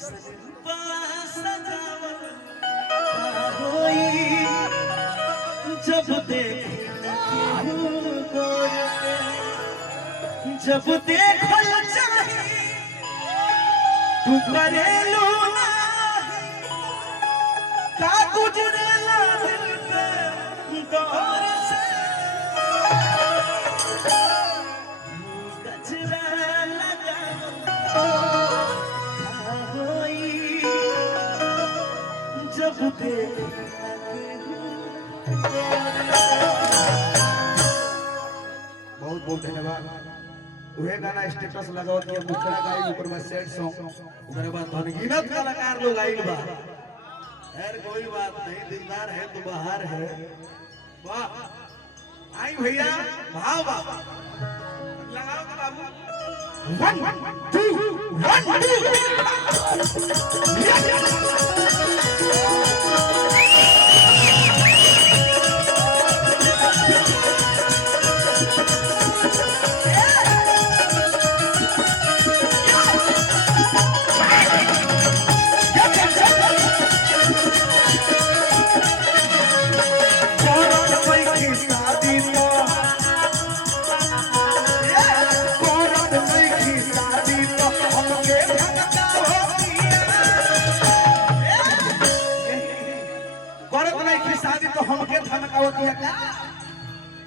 जब जब देखो चाहे तू करेलू का गुजरेला दिल पे दौर से गजरा लगा होई जब देखो बहुत बहुत धन्यवाद। वह गाना स्टेटस लगाओ कि मुखड़ा गाई ऊपर में सैड सॉन्ग उसके बाद अनगिनत कलाकार लोग आइल बा। खैर कोई बात नहीं, दिलदार है तो बाहर है। वाह आई भैया भाव बाबा लगाओ तो बाबू 1 2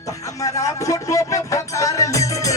तो हमारा फोटो पे फतार लिख दे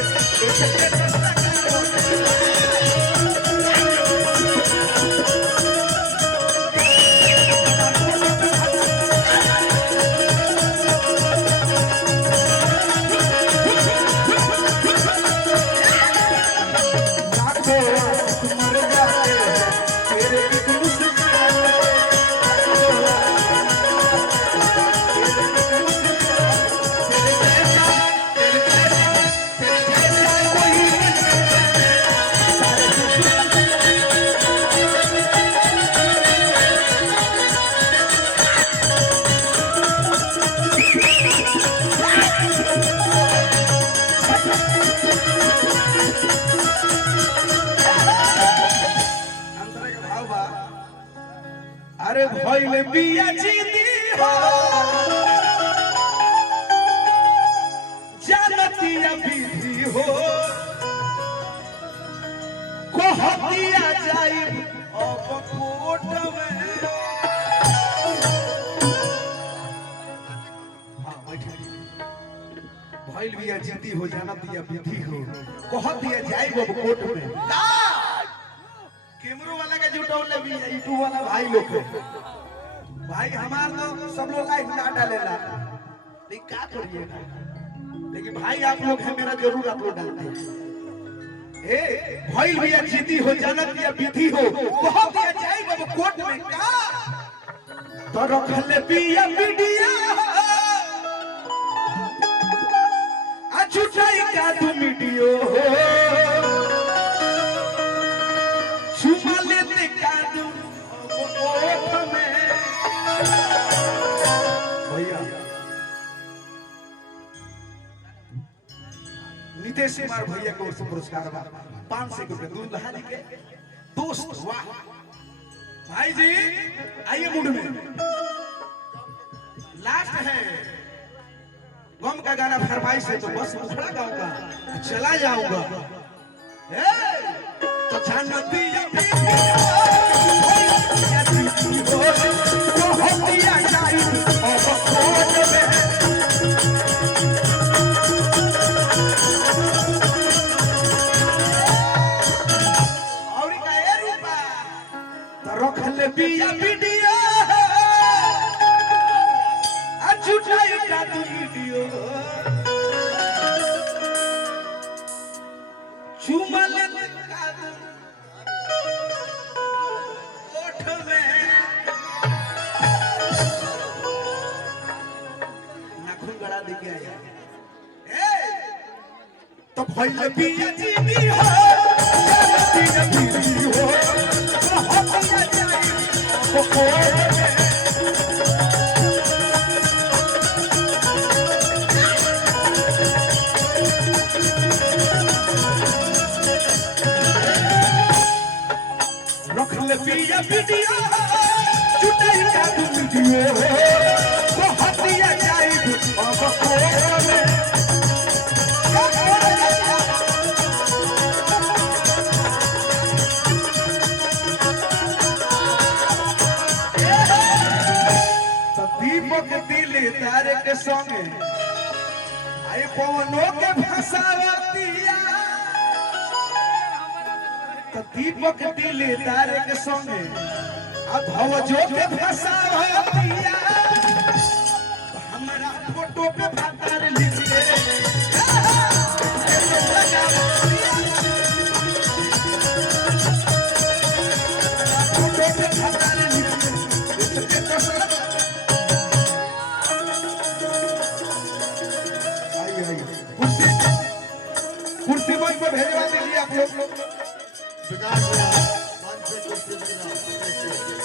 अरे भइले बिया जीती हो जानतिया विधि हो कहतिया जाई अब कोट में। हां बैठ भइल बिया जीती हो जानतिया विधि हो कहतिया जाई अब कोट में। कैमरो वाला का जुटौले भी है यूट्यूब वाला भाई लोग भाई हमार तो सब लोग लाइक ना डालेला लेकिन क्या करिएगा, लेकिन भाई आप लोग हैं मेरा जरूर आप लोग डालते हैं। ए भाई भैया जीती हो जानत या विधि हो बहुत दिया जाए बाबू कोर्ट में का तो रखले बिया मीडिया आ छुटाई का तू मीडियो हो नितेश कुमार भैया को पुरस्कार 500 रुपए दूल्हा जी के दोस्त। वाह भाई जी आइए मूड में लास्ट है गम का गाना फरमाइश है तो बस मुखड़ा गाऊंगा चला जाऊंगा। तो जानती रखले बिया वीडियो अछुटाई का तू वीडियो चुमले का तू ओठ में नाखून गड़ा दे के आया। ए तो भइले बिया जीती हो रख ले वीडियो वीडियो छुटाई का वीडियो तो हटिया जाई अब कोर में दीपक दिले तारे के संगे आई पवनों के फसावतिया तो दीपक दिले तारे के संगे अब भवजो के फसावतिया हमारा फोटो पे भातार लीजिए फोटो पे भातार कुर्सी मंच पर भेजवा दीजिए आप लोग विकास भैया, मंच पे कुर्सी भेजना।